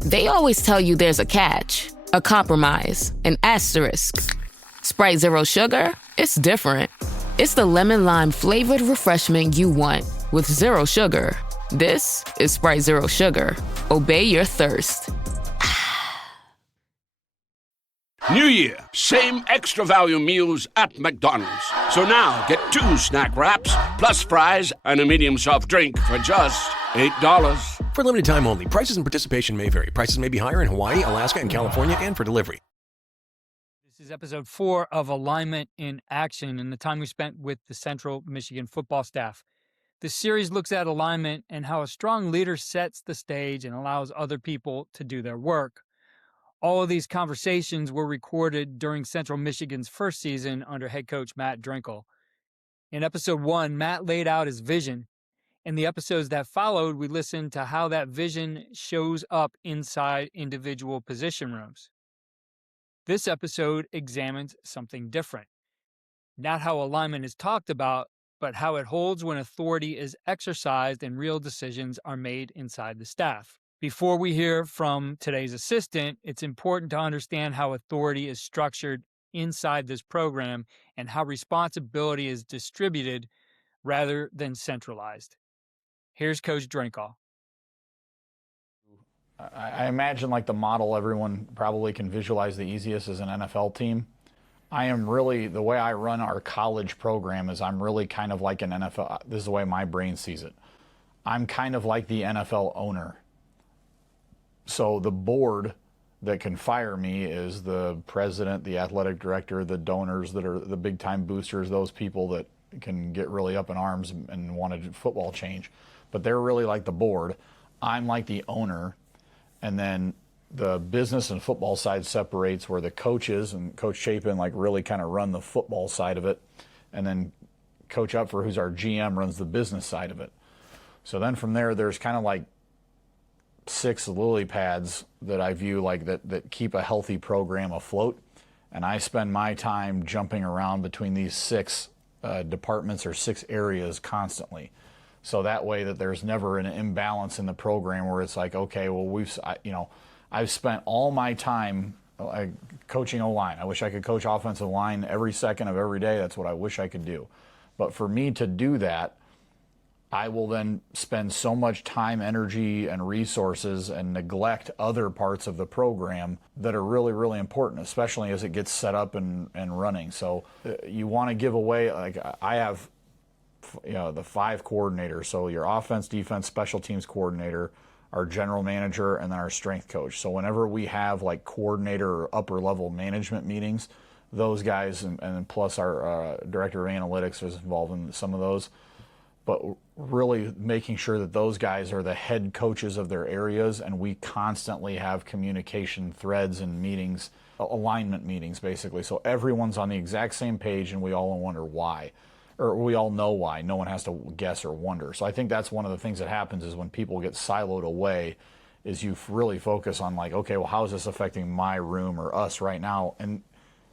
They always tell you there's a catch, a compromise, an asterisk. Sprite Zero Sugar? It's different. It's the lemon lime flavored refreshment you want with zero sugar. This is Sprite Zero Sugar. Obey your thirst. New Year, same extra value meals at McDonald's. So now get 2 snack wraps, plus fries, and a medium soft drink for just $8. For limited time only. Prices and participation may vary. Prices may be higher in Hawaii, Alaska, and California, and for delivery. This is episode 4 of Alignment in Action and the time we spent with the Central Michigan football staff. This series looks at alignment and how a strong leader sets the stage and allows other people to do their work. All of these conversations were recorded during Central Michigan's first season under head coach Matt Drinkle. In episode 1, Matt laid out his vision. In the episodes that followed, we listened to how that vision shows up inside individual position rooms. This episode examines something different. Not how alignment is talked about, but how it holds when authority is exercised and real decisions are made inside the staff. Before we hear from today's assistant, it's important to understand how authority is structured inside this program and how responsibility is distributed rather than centralized. Here's Coach Drinkle. I imagine like the model everyone probably can visualize the easiest is an NFL team. I am really, the way I run our college program is I'm really kind of like an NFL, this is the way my brain sees it. I'm kind of like the NFL owner. So the board that can fire me is the president, the athletic director, the donors that are the big time boosters, those people that can get really up in arms and want a football change. But they're really like the board. I'm like the owner. And then the business and football side separates where the coaches and Coach Chapin like really kind of run the football side of it. And then Coach Upfer, who's our GM, runs the business side of it. So then from there, there's kind of like 6 lily pads that I view like that keep a healthy program afloat. And I spend my time jumping around between these 6 departments or 6 areas constantly. So that way that there's never an imbalance in the program where it's like, okay, well, I've spent all my time coaching O-line. I wish I could coach offensive line every second of every day. That's what I wish I could do. But for me to do that, I will then spend so much time, energy, and resources and neglect other parts of the program that are really, really important, especially as it gets set up and running. So you want to give away, like I have, the 5 coordinators. So your offense, defense, special teams coordinator, our general manager, and then our strength coach. So whenever we have like coordinator or upper level management meetings, those guys and plus our director of analytics is involved in some of those. But really making sure that those guys are the head coaches of their areas, and we constantly have communication threads and meetings, alignment meetings basically. So everyone's on the exact same page and we all wonder why. Or we all know why. No one has to guess or wonder. So I think that's one of the things that happens is when people get siloed away is you really focus on like, okay, well, how is this affecting my room or us right now? And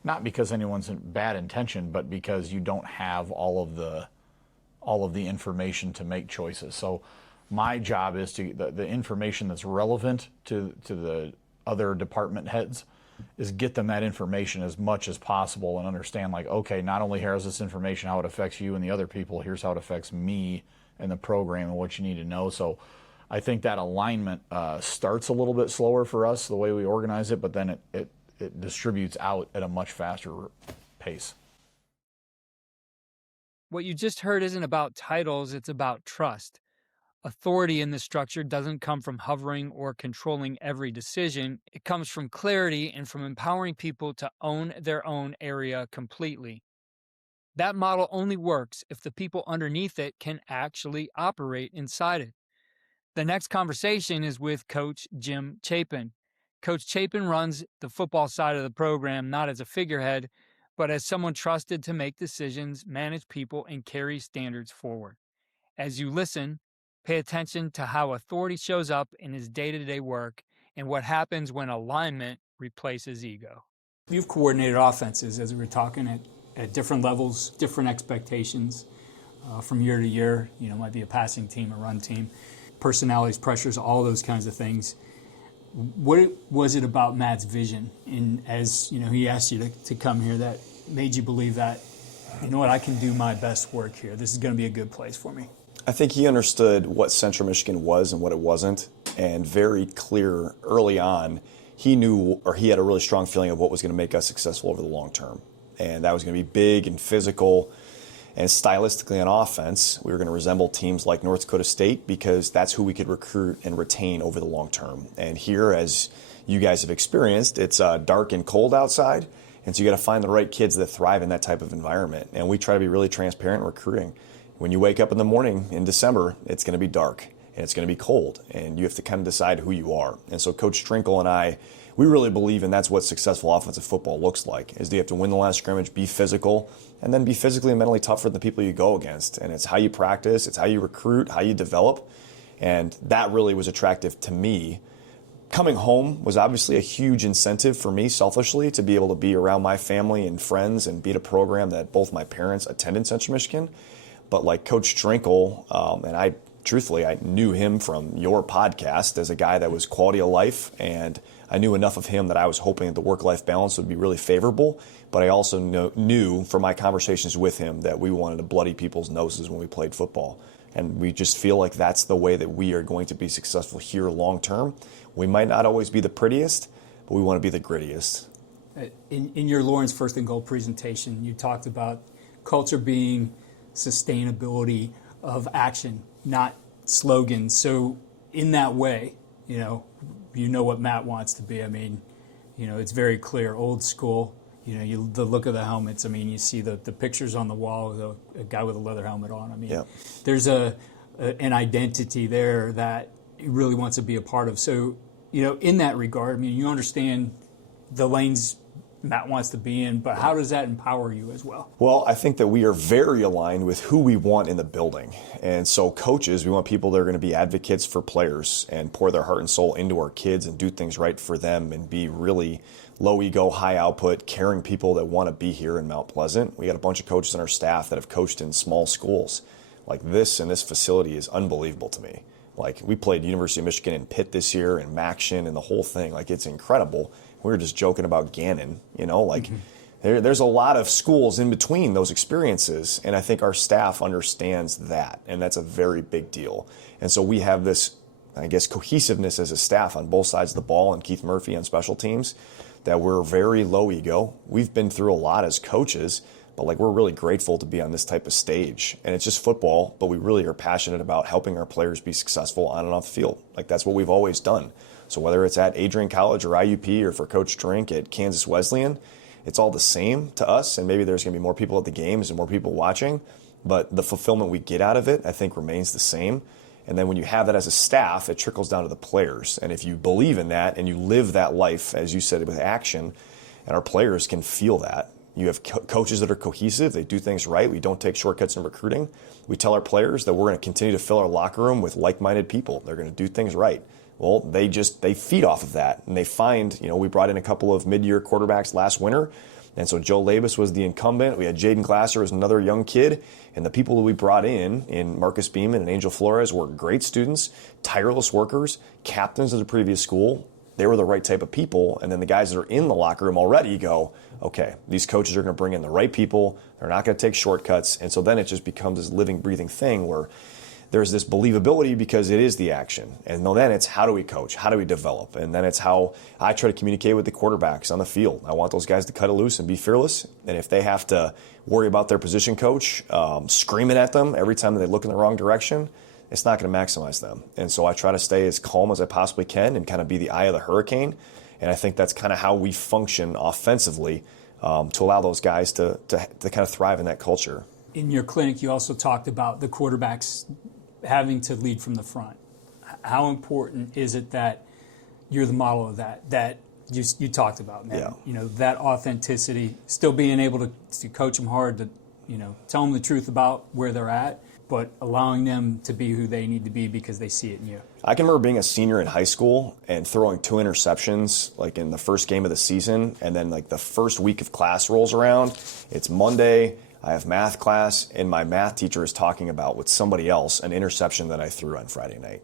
not because anyone's in bad intention, but because you don't have all of the information to make choices. So my job is to, the information that's relevant to the other department heads is get them that information as much as possible and understand like, okay, not only here's this information, how it affects you and the other people, here's how it affects me and the program and what you need to know. So I think that alignment starts a little bit slower for us, the way we organize it, but then it distributes out at a much faster pace. What you just heard isn't about titles, it's about trust. Authority in the structure doesn't come from hovering or controlling every decision. It comes from clarity and from empowering people to own their own area completely. That model only works if the people underneath it can actually operate inside it. The next conversation is with Coach Jim Chapin. Coach Chapin runs the football side of the program not as a figurehead, but as someone trusted to make decisions, manage people, and carry standards forward. As you listen, pay attention to how authority shows up in his day-to-day work and what happens when alignment replaces ego. You've coordinated offenses, as we were talking, at different levels, different expectations from year to year. Might be a passing team, a run team, personalities, pressures, all those kinds of things. What was it about Matt's vision, and as you know, he asked you to come here, that made you believe that, you know what, I can do my best work here. This is going to be a good place for me. I think he understood what Central Michigan was and what it wasn't, and very clear early on, he knew, or he had a really strong feeling of what was going to make us successful over the long term. And that was going to be big and physical and stylistically on offense. We were going to resemble teams like North Dakota State because that's who we could recruit and retain over the long term. And here, as you guys have experienced, it's dark and cold outside. And so you got to find the right kids that thrive in that type of environment. And we try to be really transparent in recruiting. When you wake up in the morning in December, it's going to be dark and it's going to be cold. And you have to kind of decide who you are. And so Coach Strinkle and I, we really believe, and that's what successful offensive football looks like, is you have to win the last scrimmage, be physical, and then be physically and mentally tougher than the people you go against. And it's how you practice, it's how you recruit, how you develop. And that really was attractive to me. Coming home was obviously a huge incentive for me, selfishly, to be able to be around my family and friends and be at a program that both my parents attended Central Michigan. But like Coach Strinkle, and I knew him from your podcast as a guy that was quality of life, and I knew enough of him that I was hoping that the work-life balance would be really favorable. But I also knew from my conversations with him that we wanted to bloody people's noses when we played football. And we just feel like that's the way that we are going to be successful here long term. We might not always be the prettiest, but we want to be the grittiest. In your Lawrence First and Goal presentation, you talked about culture being sustainability of action, not slogans. So in that way, you know what Matt wants to be. I mean, it's very clear, old school. The look of the helmets. I mean, you see the pictures on the wall with a guy with a leather helmet on. I mean, There's an identity there that he really wants to be a part of. So, in that regard, I mean, you understand the lanes Matt wants to be in, but how does that empower you as well? Well, I think that we are very aligned with who we want in the building. And so coaches, we want people that are going to be advocates for players and pour their heart and soul into our kids and do things right for them and be really low ego, high output, caring people that want to be here in Mount Pleasant. We got a bunch of coaches on our staff that have coached in small schools. Like this, and this facility is unbelievable to me. Like we played University of Michigan in Pitt this year and Maction and the whole thing. Like it's incredible. We were just joking about Gannon, There's a lot of schools in between those experiences, and I think our staff understands that, and that's a very big deal. And so we have this, cohesiveness as a staff on both sides of the ball, and Keith Murphy on special teams, that we're very low ego. We've been through a lot as coaches, but we're really grateful to be on this type of stage. And it's just football, but we really are passionate about helping our players be successful on and off the field. That's what we've always done. So whether it's at Adrian College or IUP or for Coach Drink at Kansas Wesleyan, it's all the same to us. And maybe there's going to be more people at the games and more people watching, but the fulfillment we get out of it, I think, remains the same. And then when you have that as a staff, it trickles down to the players. And if you believe in that and you live that life, as you said, with action, and our players can feel that. You have coaches that are cohesive. They do things right. We don't take shortcuts in recruiting. We tell our players that we're going to continue to fill our locker room with like-minded people. They're going to do things right. Well, they feed off of that. And they find, we brought in a couple of mid-year quarterbacks last winter. And so Joe Labus was the incumbent. We had Jaden Glasser as another young kid. And the people that we brought in Marcus Beeman and Angel Flores, were great students, tireless workers, captains of the previous school. They were the right type of people. And then the guys that are in the locker room already go, okay, these coaches are going to bring in the right people. They're not going to take shortcuts. And so then it just becomes this living, breathing thing where there's this believability because it is the action. And then it's how do we coach? How do we develop? And then it's how I try to communicate with the quarterbacks on the field. I want those guys to cut it loose and be fearless. And if they have to worry about their position coach screaming at them every time they look in the wrong direction, it's not going to maximize them. And so I try to stay as calm as I possibly can and kind of be the eye of the hurricane. And I think that's kind of how we function offensively to allow those guys to kind of thrive in that culture. In your clinic, you also talked about the quarterbacks having to lead from the front. How important is it that you're the model of that you talked about, man? Yeah. That authenticity, still being able to coach them hard, to tell them the truth about where they're at, but allowing them to be who they need to be because they see it in you. I can remember being a senior in high school and throwing 2 interceptions in the first game of the season, and then the first week of class rolls around. It's Monday. I have math class, and my math teacher is talking about with somebody else an interception that I threw on Friday night.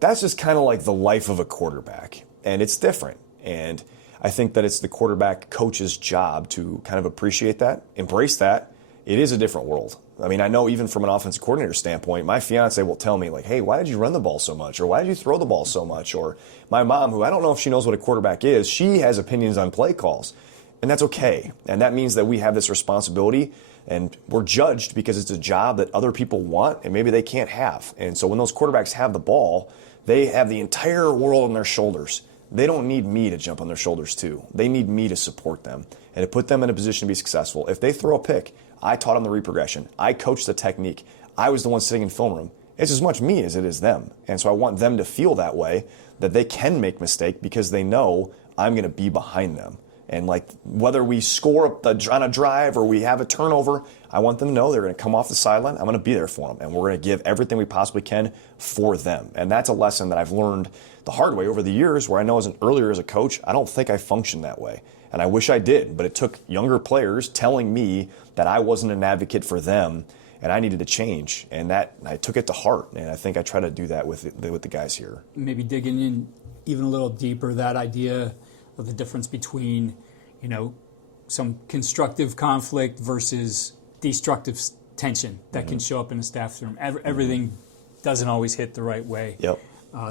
That's just kind of like the life of a quarterback. and it's different. And I think that it's the quarterback coach's job to kind of appreciate that, embrace that. It is a different world. I mean, I know even from an offensive coordinator standpoint, my fiance will tell me like, hey, why did you run the ball so much? Or why did you throw the ball so much? Or my mom, who I don't know if she knows what a quarterback is, she has opinions on play calls. And that's okay. And that means that we have this responsibility and we're judged because it's a job that other people want and maybe they can't have. And so when those quarterbacks have the ball, they have the entire world on their shoulders. They don't need me to jump on their shoulders too. They need me to support them and to put them in a position to be successful. If they throw a pick, I taught them the reprogression. I coached the technique. I was the one sitting in film room. It's as much me as it is them. And so I want them to feel that way, that they can make mistake because they know I'm going to be behind them. And like whether we score on a drive or we have a turnover, I want them to know they're going to come off the sideline. I'm going to be there for them. And we're going to give everything we possibly can for them. And that's a lesson that I've learned the hard way over the years where I know earlier as a coach, I don't think I functioned that way. And I wish I did, but it took younger players telling me that I wasn't an advocate for them and I needed to change. And that I took it to heart. And I think I try to do that with the guys here. Maybe digging in even a little deeper, that idea of the difference between, some constructive conflict versus destructive tension that can show up in a staff room. Everything doesn't always hit the right way. Yep.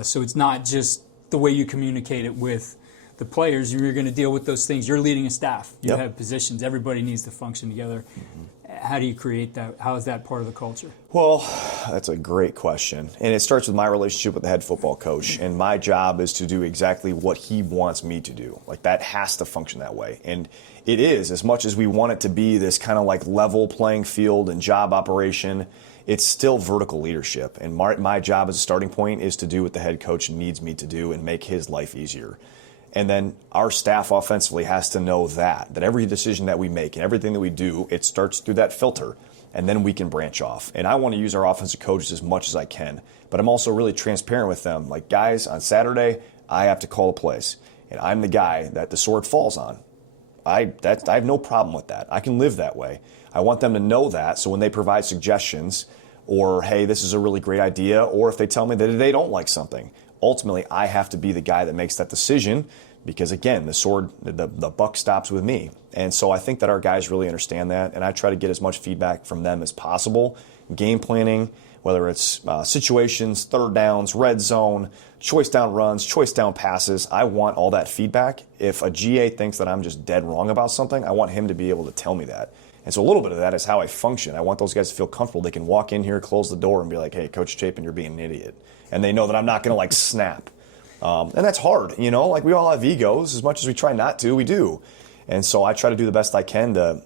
So it's not just the way you communicate it with the players. You're going to deal with those things. You're leading a staff. You have positions. Everybody needs to function together. How do you create that? How is that part of the culture? Well, that's a great question. And it starts with my relationship with the head football coach. And my job is to do exactly what he wants me to do. Like that has to function that way. And it is, as much as we want it to be this kind of like level playing field and job operation, it's still vertical leadership. And my job as a starting point is to do what the head coach needs me to do and make his life easier. And then our staff offensively has to know that every decision that we make and everything that we do, it starts through that filter, and then we can branch off. And I want to use our offensive coaches as much as I can, but I'm also really transparent with them. Like, guys, on Saturday, I have to call the plays, and I'm the guy that the sword falls on. I have no problem with that. I can live that way. I want them to know that, so when they provide suggestions or, hey, this is a really great idea, or if they tell me that they don't like something, ultimately, I have to be the guy that makes that decision because, again, the buck stops with me. And so I think that our guys really understand that, and I try to get as much feedback from them as possible. Game planning, whether it's situations, third downs, red zone, choice down runs, choice down passes, I want all that feedback. If a GA thinks that I'm just dead wrong about something, I want him to be able to tell me that. And so a little bit of that is how I function. I want those guys to feel comfortable. They can walk in here, close the door, and be like, hey, Coach Chapin, you're being an idiot. And they know that I'm not going to, snap. And that's hard, Like, we all have egos. As much as we try not to, we do. And so I try to do the best I can to,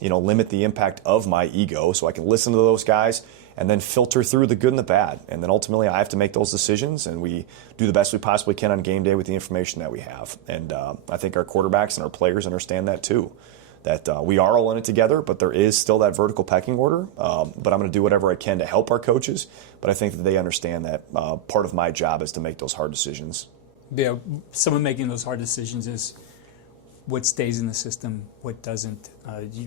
limit the impact of my ego so I can listen to those guys and then filter through the good and the bad. And then ultimately I have to make those decisions, and we do the best we possibly can on game day with the information that we have. And I think our quarterbacks and our players understand that too. That we are all in it together, but there is still that vertical pecking order. But I'm going to do whatever I can to help our coaches. But I think that they understand that part of my job is to make those hard decisions. Yeah, someone making those hard decisions is what stays in the system, what doesn't.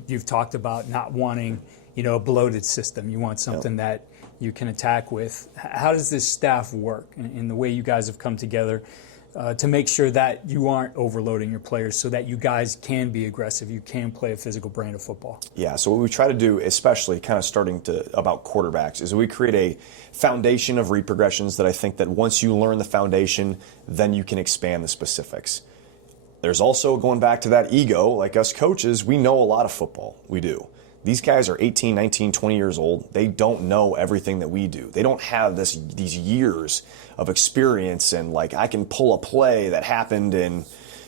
You've talked about not wanting, a bloated system. You want something that you can attack with. How does this staff work in the way you guys have come together to make sure that you aren't overloading your players so that you guys can be aggressive, you can play a physical brand of football? Yeah, so what we try to do, especially kind of starting about quarterbacks, is we create a foundation of read progressions that I think that once you learn the foundation, then you can expand the specifics. There's also, going back to that ego, like us coaches, we know a lot of football. We do. These guys are 18, 19, 20 years old. They don't know everything that we do. They don't have these years of experience and I can pull a play that happened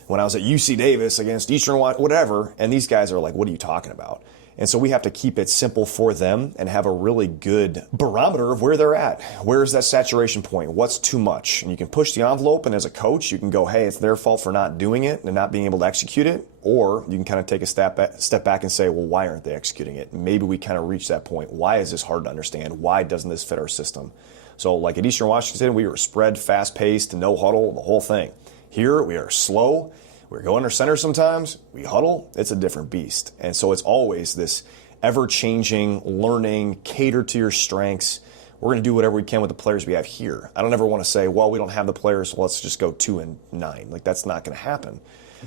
when I was at UC Davis against Eastern, whatever, and these guys are like, what are you talking about? And so we have to keep it simple for them and have a really good barometer of where they're at. Where's that saturation point? What's too much? And you can push the envelope, and as a coach, you can go, hey, it's their fault for not doing it and not being able to execute it. Or you can kind of take a step back and say, well, why aren't they executing it? Maybe we kind of reach that point. Why is this hard to understand? Why doesn't this fit our system? So like at Eastern Washington, we were spread, fast-paced, no huddle, the whole thing. Here, we are slow. We go under center sometimes. We huddle. It's a different beast. And so it's always this ever-changing, learning, cater to your strengths. we're going to do whatever we can with the players we have here. I don't ever want to say, well, we don't have the players, so let's just go 2-9. Like, that's not going to happen.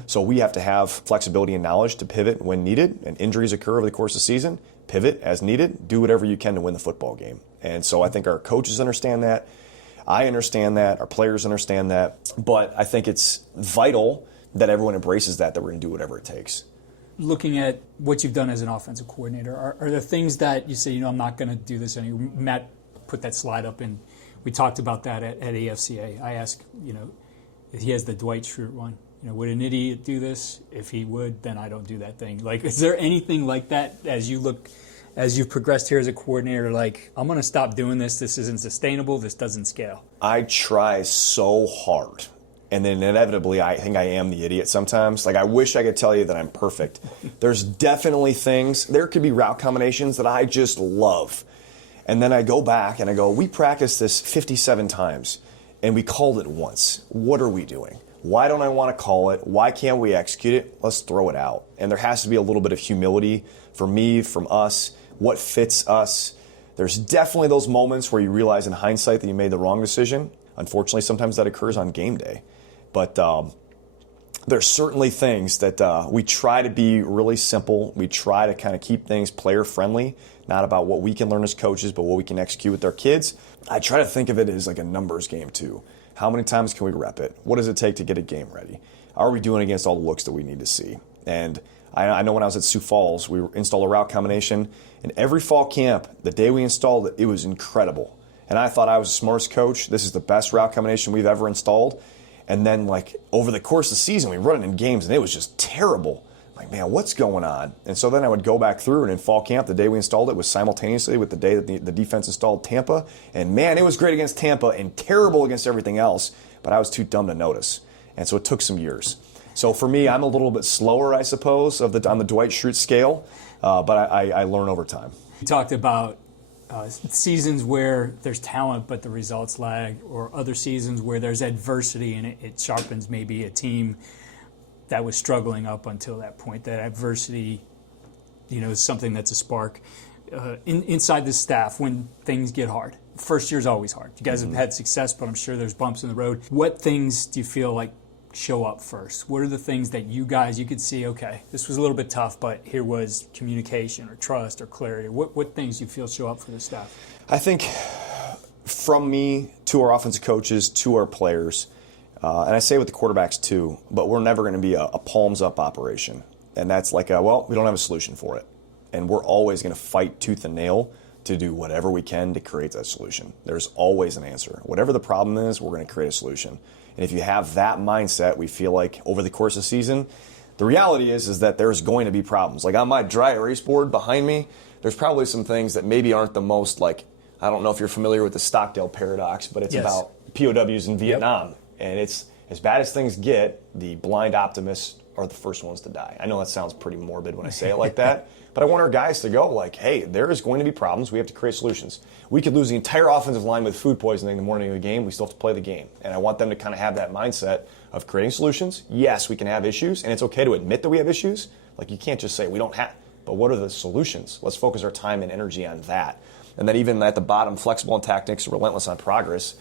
So we have to have flexibility and knowledge to pivot when needed, and injuries occur over the course of the season. Pivot as needed. Do whatever you can to win the football game. And so I think our coaches understand that. I understand that. Our players understand that. But I think it's vital that everyone embraces that we're going to do whatever it takes. Looking at what you've done as an offensive coordinator, are there things that you say, I'm not going to do this anymore? Matt put that slide up, and we talked about that at AFCA. I asked, if he has the Dwight Schrute one. Would an idiot do this? If he would, then I don't do that thing. Like, is there anything like that as you've progressed here as a coordinator, like, I'm going to stop doing this. This isn't sustainable. This doesn't scale. I try so hard. And then inevitably, I think I am the idiot sometimes. Like, I wish I could tell you that I'm perfect. There's definitely things. There could be route combinations that I just love. And then I go back and I go, we practiced this 57 times, and we called it once. What are we doing? Why don't I want to call it? Why can't we execute it? Let's throw it out. And there has to be a little bit of humility from me, from us, what fits us. There's definitely those moments where you realize in hindsight that you made the wrong decision. Unfortunately, sometimes that occurs on game day. But there's certainly things that we try to be really simple. We try to kind of keep things player-friendly, not about what we can learn as coaches, but what we can execute with our kids. I try to think of it as like a numbers game, too. How many times can we rep it? What does it take to get a game ready? Are we doing against all the looks that we need to see? And I know when I was at Sioux Falls, we installed a route combination. And every fall camp, the day we installed it, it was incredible. And I thought I was the smartest coach. This is the best route combination we've ever installed. And then, like, over the course of the season, we run it in games, and it was just terrible. Like, man, what's going on? And so then I would go back through, and in fall camp, the day we installed it was simultaneously with the day that the defense installed Tampa. And, man, it was great against Tampa and terrible against everything else, but I was too dumb to notice. And so it took some years. So for me, I'm a little bit slower, I suppose, on the Dwight Schrute scale, but I learn over time. You talked about seasons where there's talent but the results lag, or other seasons where there's adversity and it sharpens maybe a team that was struggling up until that point. That adversity, is something that's a spark inside the staff when things get hard. First year's always hard. You guys have had success, but I'm sure there's bumps in the road. What things do you feel like show up first? What are the things that you could see, okay, this was a little bit tough, but here was communication or trust or clarity? What things do you feel show up for the staff? I think from me to our offensive coaches, to our players, and I say with the quarterbacks too, but we're never going to be a palms-up operation. And that's like, we don't have a solution for it. And we're always going to fight tooth and nail to do whatever we can to create that solution. There's always an answer. Whatever the problem is, we're going to create a solution. And if you have that mindset, we feel like over the course of the season, the reality is that there's going to be problems. Like on my dry erase board behind me, there's probably some things that maybe aren't the most, like, I don't know if you're familiar with the Stockdale paradox, but it's about POWs in Vietnam. Yep. And it's as bad as things get, the blind optimists are the first ones to die. I know that sounds pretty morbid when I say it like that, but I want our guys to go like, hey, there is going to be problems. We have to create solutions. We could lose the entire offensive line with food poisoning the morning of the game. We still have to play the game. And I want them to kind of have that mindset of creating solutions. Yes, we can have issues, and it's okay to admit that we have issues. Like, you can't just say we don't have, but what are the solutions? Let's focus our time and energy on that. And then even at the bottom, flexible in tactics, relentless on progress.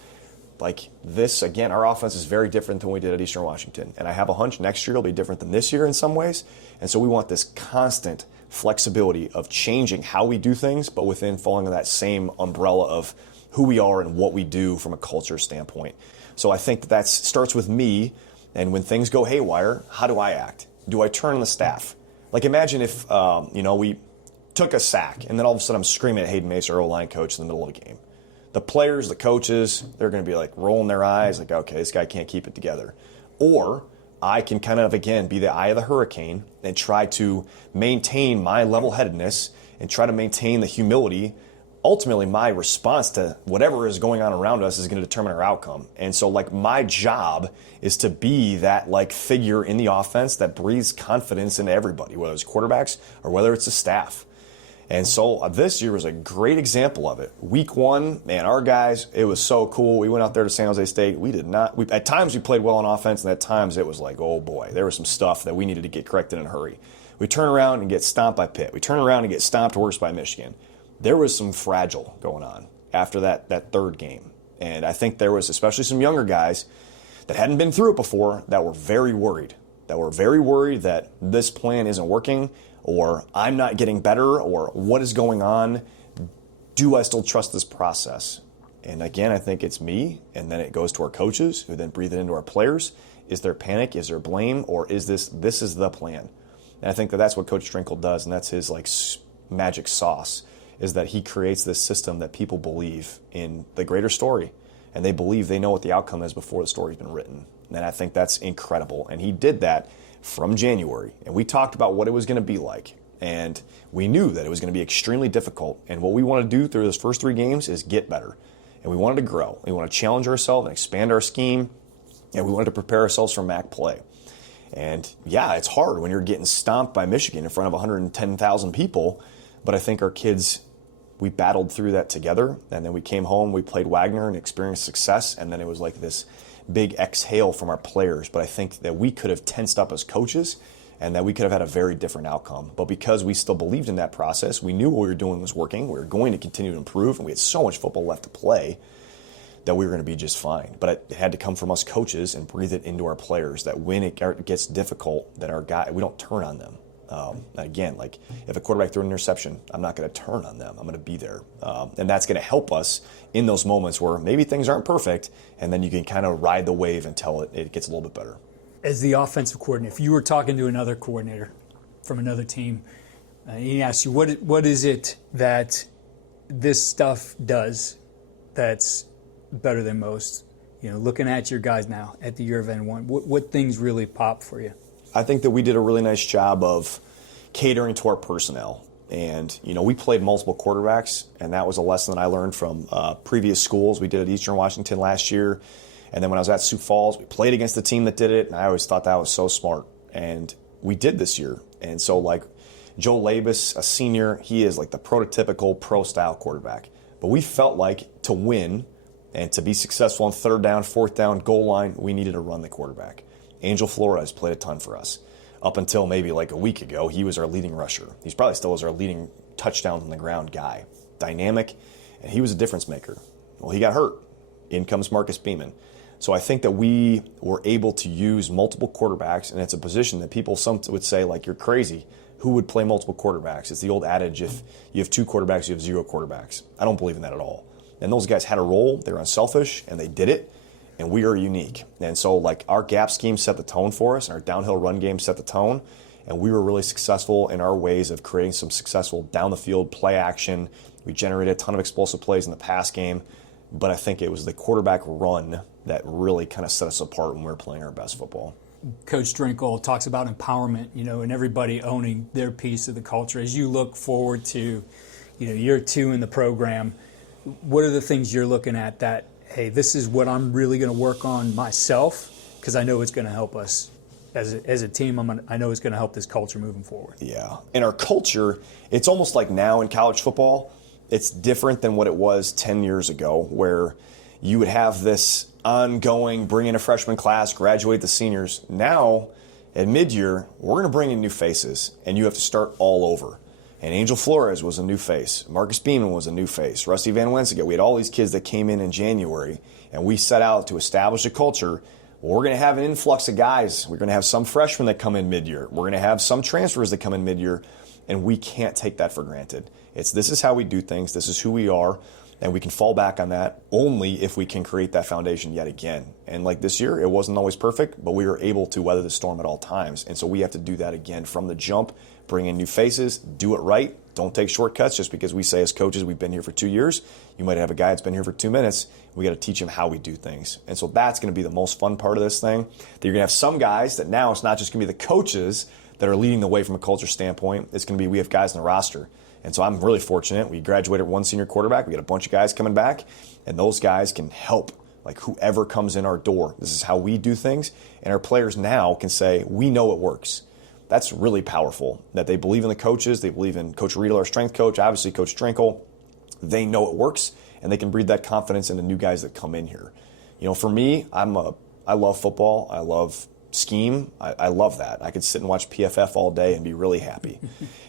Like this, again, our offense is very different than we did at Eastern Washington. And I have a hunch next year will be different than this year in some ways. And so we want this constant flexibility of changing how we do things, but within falling in that same umbrella of who we are and what we do from a culture standpoint. So I think that starts with me. And when things go haywire, how do I act? Do I turn on the staff? Like imagine if, we took a sack and then all of a sudden I'm screaming at Hayden Mace, our O-line coach, in the middle of the game. The players, the coaches, they're going to be like rolling their eyes like, okay, this guy can't keep it together. Or I can kind of, again, be the eye of the hurricane and try to maintain my level-headedness and try to maintain the humility. Ultimately, my response to whatever is going on around us is going to determine our outcome. And so, like, my job is to be that, like, figure in the offense that breathes confidence into everybody, whether it's quarterbacks or whether it's the staff. And so this year was a great example of it. Week one, man, our guys, it was so cool. We went out there to San Jose State. At times we played well on offense, and at times it was like, oh boy, there was some stuff that we needed to get corrected in a hurry. We turn around and get stomped by Pitt. We turn around and get stomped worse by Michigan. There was some fragile going on. after that third game. And I think there was especially some younger guys that hadn't been through it before that were very worried. That this plan isn't working, or I'm not getting better, or what is going on? Do I still trust this process? And again, I think it's me, and then it goes to our coaches, who then breathe it into our players. Is there panic? Is there blame? Or is this is the plan? And I think that's what Coach Strinkle does, and that's his magic sauce, is that he creates this system that people believe in the greater story, and they believe they know what the outcome is before the story's been written. And I think that's incredible. And he did that from January. And we talked about what it was going to be like. And we knew that it was going to be extremely difficult. And what we want to do through those first 3 games is get better. And we wanted to grow. We want to challenge ourselves and expand our scheme. And we wanted to prepare ourselves for MAC play. And yeah, it's hard when you're getting stomped by Michigan in front of 110,000 people. But I think our kids, we battled through that together. And then we came home, we played Wagner and experienced success. And then it was like this big exhale from our players. But I think that we could have tensed up as coaches, and that we could have had a very different outcome. But because we still believed in that process, we knew what we were doing was working, we were going to continue to improve, and we had so much football left to play that we were going to be just fine. But it had to come from us coaches and breathe it into our players, that when it gets difficult, that we don't turn on them. And again, like if a quarterback threw an interception, I'm not going to turn on them. I'm going to be there. And that's going to help us in those moments where maybe things aren't perfect, and then you can kind of ride the wave until it gets a little bit better. As the offensive coordinator, if you were talking to another coordinator from another team, he asks you, what is it that this stuff does that's better than most? You know, looking at your guys now at the year of N1, what things really pop for you? I think that we did a really nice job of catering to our personnel. And, you know, we played multiple quarterbacks, and that was a lesson that I learned from previous schools. We did at Eastern Washington last year. And then when I was at Sioux Falls, we played against the team that did it, and I always thought that was so smart. And we did this year. And so, like, Joe Labus, a senior, he is like the prototypical pro-style quarterback. But we felt like to win and to be successful on 3rd down, 4th down, goal line, we needed to run the quarterback. Angel Flores played a ton for us. Up until maybe like a week ago, he was our leading rusher. He's probably still is our leading touchdowns on the ground guy. Dynamic, and he was a difference maker. Well, he got hurt. In comes Marcus Beeman. So I think that we were able to use multiple quarterbacks, and it's a position that some would say, like, you're crazy. Who would play multiple quarterbacks? It's the old adage, if you have 2 quarterbacks, you have 0 quarterbacks. I don't believe in that at all. And those guys had a role. They were unselfish, and they did it. And we are unique. And so, like, our gap scheme set the tone for us, and our downhill run game set the tone. And we were really successful in our ways of creating some successful down the field play action. We generated a ton of explosive plays in the pass game. But I think it was the quarterback run that really kind of set us apart when we were playing our best football. Coach Strinkle talks about empowerment, you know, and everybody owning their piece of the culture. As you look forward to, you know, year 2 in the program, what are the things you're looking at that, hey, this is what I'm really going to work on myself, because I know it's going to help us as a team. I know it's going to help this culture moving forward. Yeah. In our culture, it's almost like now in college football, it's different than what it was 10 years ago, where you would have this ongoing, bring in a freshman class, graduate the seniors. Now, at mid-year, we're going to bring in new faces, and you have to start all over. And Angel Flores was a new face. Marcus Beeman was a new face. Rusty Van Wensiga. We had all these kids that came in January, and we set out to establish a culture. Well, we're going to have an influx of guys. We're going to have some freshmen that come in mid-year. We're going to have some transfers that come in mid-year, and we can't take that for granted. This is how we do things. This is who we are. And we can fall back on that only if we can create that foundation yet again. And like this year, it wasn't always perfect, but we were able to weather the storm at all times. And so we have to do that again from the jump, bring in new faces, do it right. Don't take shortcuts just because we say as coaches we've been here for 2 years. You might have a guy that's been here for 2 minutes. We got to teach him how we do things. And so that's going to be the most fun part of this thing. That you're going to have some guys that now it's not just going to be the coaches that are leading the way from a culture standpoint. It's going to be we have guys in the roster. And so I'm really fortunate. We graduated 1 senior quarterback. We got a bunch of guys coming back, and those guys can help like whoever comes in our door. This is how we do things. And our players now can say, we know it works. That's really powerful, that they believe in the coaches. They believe in Coach Riedel, our strength coach, obviously Coach Strinkle. They know it works, and they can breathe that confidence into new guys that come in here. You know, for me, I love football. I love scheme, I love that. I could sit and watch PFF all day and be really happy.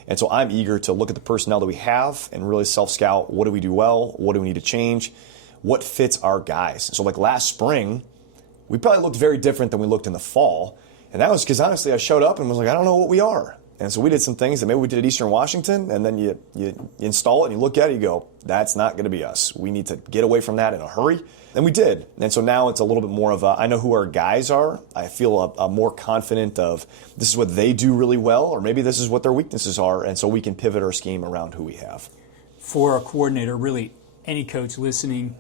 And so I'm eager to look at the personnel that we have and really self-scout. What do we do well? What do we need to change? What fits our guys? So like last spring, we probably looked very different than we looked in the fall. And that was because honestly, I showed up and was like, I don't know what we are. And so we did some things that maybe we did at Eastern Washington, and then you install it and you look at it and you go, that's not going to be us. We need to get away from that in a hurry. And we did. And so now it's a little bit more of I know who our guys are. I feel more confident of this is what they do really well, or maybe this is what their weaknesses are, and so we can pivot our scheme around who we have. For a coordinator, really any coach listening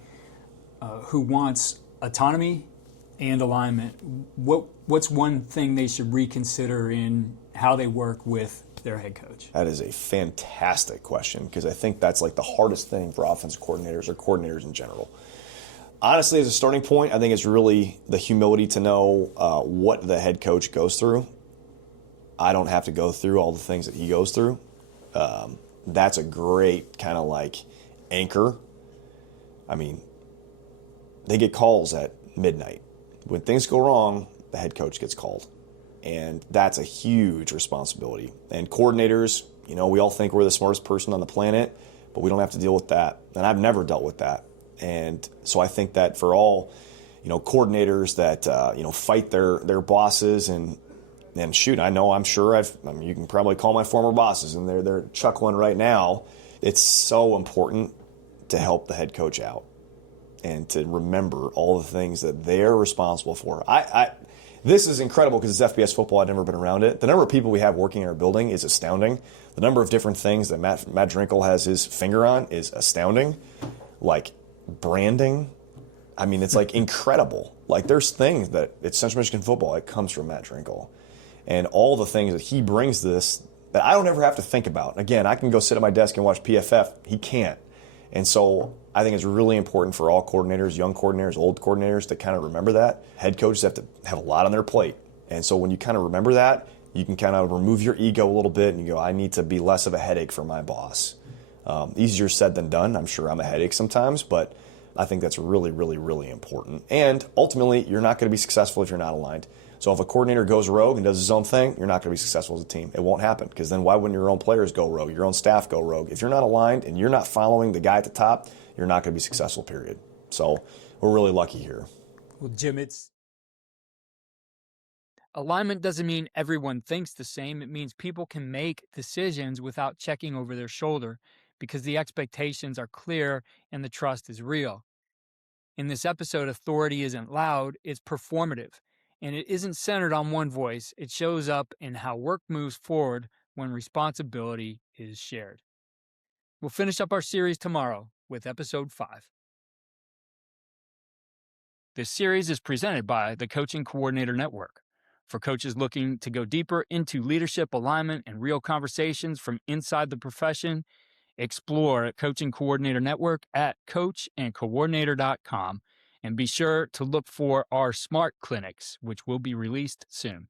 who wants autonomy and alignment, what's one thing they should reconsider in how they work with their head coach? That is a fantastic question, because I think that's like the hardest thing for offensive coordinators or coordinators in general. Honestly, as a starting point, I think it's really the humility to know what the head coach goes through. I don't have to go through all the things that he goes through. That's a great kind of like anchor. I mean, they get calls at midnight. When things go wrong, the head coach gets called. And that's a huge responsibility. And coordinators, we all think we're the smartest person on the planet, but we don't have to deal with that. And I've never dealt with that. And so I think that for all, coordinators that, fight their bosses and shoot, I'm sure you can probably call my former bosses and they're chuckling right now. It's so important to help the head coach out and to remember all the things that they're responsible for. This is incredible because it's FBS football. I've never been around it. The number of people we have working in our building is astounding. The number of different things that Matt Drinkle has his finger on is astounding. Like branding. I mean, it's like incredible. Like there's things that it's Central Michigan football. It comes from Matt Drinkle. And all the things that he brings to this that I don't ever have to think about. Again, I can go sit at my desk and watch PFF. He can't. And so I think it's really important for all coordinators, young coordinators, old coordinators, to kind of remember that. Head coaches have to have a lot on their plate. And so when you kind of remember that, you can kind of remove your ego a little bit and you go, I need to be less of a headache for my boss. Easier said than done. I'm sure I'm a headache sometimes, but I think that's really, really, really important. And ultimately, you're not going to be successful if you're not aligned. So if a coordinator goes rogue and does his own thing, you're not going to be successful as a team. It won't happen, because then why wouldn't your own players go rogue, your own staff go rogue? If you're not aligned and you're not following the guy at the top, you're not going to be successful, period. So we're really lucky here. Well, Jim, alignment doesn't mean everyone thinks the same. It means people can make decisions without checking over their shoulder because the expectations are clear and the trust is real. In this episode, authority isn't loud, it's performative. And it isn't centered on one voice. It shows up in how work moves forward when responsibility is shared. We'll finish up our series tomorrow with episode 5. This series is presented by the Coaching Coordinator Network. For coaches looking to go deeper into leadership, alignment, and real conversations from inside the profession, explore Coaching Coordinator Network at coachandcoordinator.com. And be sure to look for our Smart Clinics, which will be released soon.